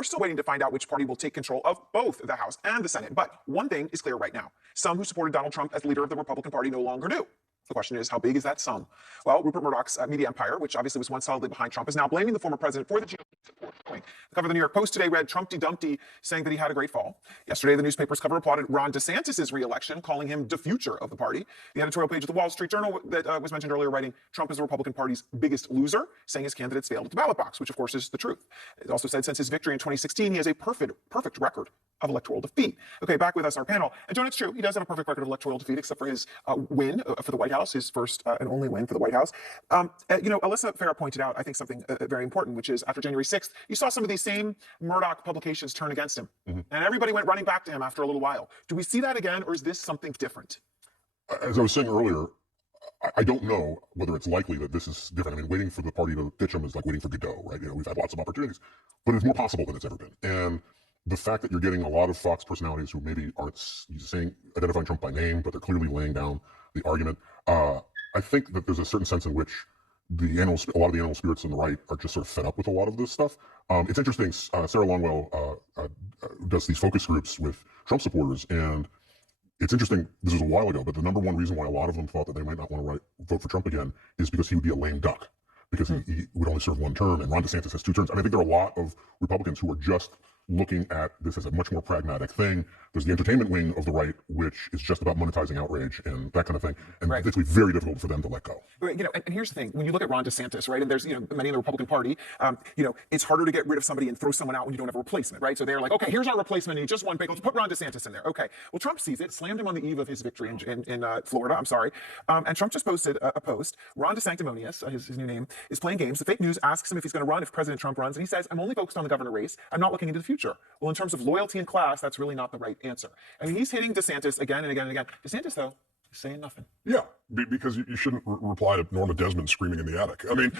we're still waiting to find out which party will take control of both the House and the Senate. But one thing is clear right now. Some who supported Donald Trump as leader of the Republican Party no longer do. The question is, how big is that sum? Well, Rupert Murdoch's media empire, which obviously was once solidly behind Trump, is now blaming the former president for the GOP support. The cover of the New York Post today read Trumpty Dumpty, saying that he had a great fall. Yesterday, the newspaper's cover applauded Ron DeSantis' re-election, calling him the future of the party. The editorial page of the Wall Street Journal that was mentioned earlier, writing Trump is the Republican Party's biggest loser, saying his candidates failed at the ballot box, which of course is the truth. It also said since his victory in 2016, he has a perfect record of electoral defeat. Okay, back with us, our panel. And Joan, it's true, he does have a perfect record of electoral defeat, except for his win for the White House, his first and only win for the White House. Alyssa Farah pointed out, I think, something very important, which is after January 6th, you saw some of these same Murdoch publications turn against him. And everybody went running back to him after a little while. Do we see that again, or is this something different? As I was saying earlier, I don't know whether it's likely that this is different. I mean, waiting for the party to ditch him is like waiting for Godot, right? We've had lots of opportunities, but it's more possible than it's ever been. And the fact that you're getting a lot of Fox personalities who maybe aren't identifying Trump by name, but they're clearly laying down the argument, I think that there's a certain sense in which a lot of the animal spirits on the right are just sort of fed up with a lot of this stuff. It's interesting. Sarah Longwell does these focus groups with Trump supporters, and it's interesting. This was a while ago, but the number one reason why a lot of them thought that they might not want to vote for Trump again is because he would be a lame duck, because he would only serve one term, and Ron DeSantis has 2 terms. I think there are a lot of Republicans who are just looking at this as a much more pragmatic thing. There's the entertainment wing of the right, which is just about monetizing outrage and that kind of thing. And it's going to be very difficult for them to let go. And here's the thing. When you look at Ron DeSantis, right, and there's, many in the Republican Party, it's harder to get rid of somebody and throw someone out when you don't have a replacement, right? So they're like, okay, here's our replacement, and he just won big. Let's put Ron DeSantis in there. Okay. Well, Trump sees it, slammed him on the eve of his victory in Florida. I'm sorry. And Trump just posted a post. Ron DeSanctimonious, his new name, is playing games. The fake news asks him if he's going to run if President Trump runs, and he says, I'm only focused on the governor race. I'm not looking into the future. Well, in terms of loyalty and class, that's really not the right answer. I mean, he's hitting DeSantis again and again and again. DeSantis, though, is saying nothing. Yeah, because you shouldn't reply to Norma Desmond screaming in the attic. I mean,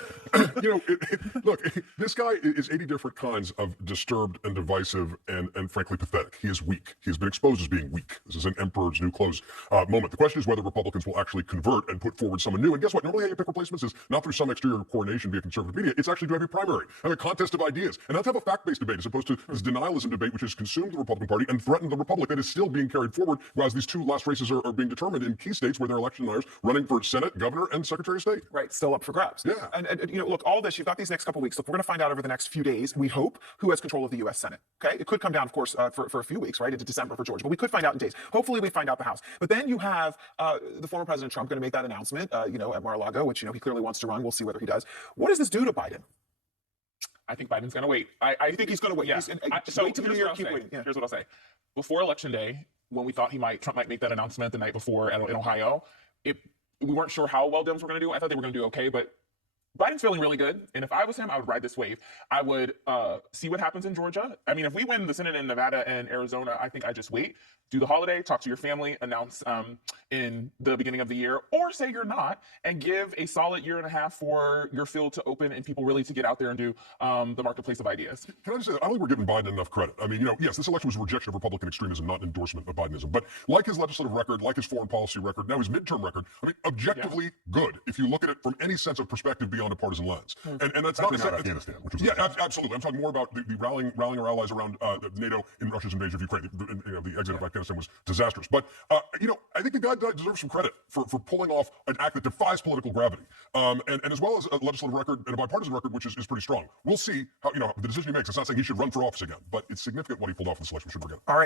look, this guy is 80 different kinds of disturbed and divisive and frankly pathetic. He is weak. He has been exposed as being weak. This is an emperor's new clothes moment. The question is whether Republicans will actually convert and put forward someone new. And guess what? Normally how you pick replacements is not through some exterior coordination via conservative media. It's actually to have a primary, have a contest of ideas, and not to have a fact-based debate as opposed to this denialism debate which has consumed the Republican Party and threatened the Republic that is still being carried forward, whereas these 2 last races are being determined in key states where there are election deniers running for Senate, governor, and Secretary of State. Right, still up for grabs. Yeah. And look, all this, you've got these next couple of weeks. Look, we're going to find out over the next few days, we hope, who has control of the U.S. Senate. Okay? It could come down, of course, for a few weeks, right, into December for Georgia. But we could find out in days. Hopefully we find out the House. But then you have the former President Trump going to make that announcement, at Mar-a-Lago, which, he clearly wants to run. We'll see whether he does. What does this do to Biden? I think Biden's going to wait. I think he's going to wait. Yeah. So wait till the New Year, keep waiting. Yeah. Here's what I'll say. Before Election Day, when we thought Trump might make that announcement the night before in Ohio, we weren't sure how well Dems were going to do. I thought they were going to do okay, but Biden's feeling really good. And if I was him, I would ride this wave. I would see what happens in Georgia. I mean, if we win the Senate in Nevada and Arizona, I think I just wait. Do the holiday, talk to your family, announce in the beginning of the year, or say you're not, and give a solid year and a half for your field to open and people really to get out there and do the marketplace of ideas. Can I just say that I don't think we're giving Biden enough credit. I mean, yes, this election was a rejection of Republican extremism, not endorsement of Bidenism. But like his legislative record, like his foreign policy record, now his midterm record, I mean, objectively good if you look at it from any sense of perspective beyond a partisan lens. And that's not Afghanistan, which was absolutely. I'm talking more about the rallying our allies around NATO in Russia's invasion of Ukraine. The exit of Afghanistan was disastrous. But I think the guy deserves some credit for pulling off an act that defies political gravity, and as well as a legislative record and a bipartisan record, which is pretty strong. We'll see how the decision he makes. It's not saying he should run for office again, but it's significant what he pulled off in this election. We should forget. All right.